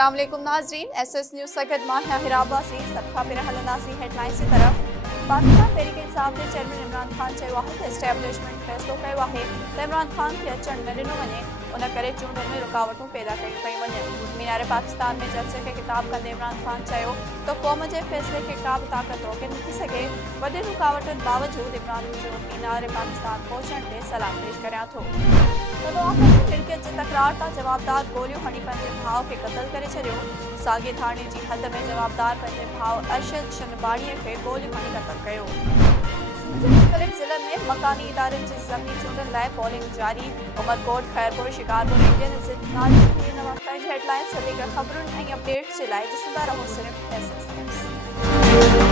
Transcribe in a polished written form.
अस्सलाम वालेकुम नाजरीन, एसएस न्यूज़ सगत माहिया हिराबासी सबका पिरहलंदासी हेडलाइंस की तरफ पाकिस्तान तहरीक इंसाफ के चेयरमैन इमरान खान चयो आहे त एस्टेब्लिशमेंट फैसलो कयो आहे त इमरान खान खे अचण न ॾिनो वञे, उन करे चूंडुनि में रुकावटूं पैदा कयूं पयूं वञनि। मीनार पाकिस्तान में जलसे खे ख़िताब कंदे इमरान खान चयो त क़ौम जे फ़ैसिले खे का बि ताक़त रोके नथी सघे। वॾे रुकावटुनि बावजूदि इमरान जो मीनार पाकिस्तान पहुचण ते सलाम पेश करियां थो। मिल्कियत जी तकरार तां जवाबदार गोलियूं हणी पंहिंजे भाउ खे क़त्ल करे छॾियो। साॻे थाणे जी हद में जवाबदार पंहिंजे भाउ अरशद शनबाणीअ खे गोलियूं हणी क़त्ल कयो। मुख़्तलिफ़ ज़िलनि में मकानी इदारनि जी ज़मीनी चूंडनि लाइ पोलिंग जारी। उमरकोट, खैरपुर, शिकारपुर, इंडियन हेडलाइंस वधीक ख़बरुनि ऐं अपडेट्स जे लाइ ॾिसंदा रहो सिर्फ़ एसएस न्यूज़।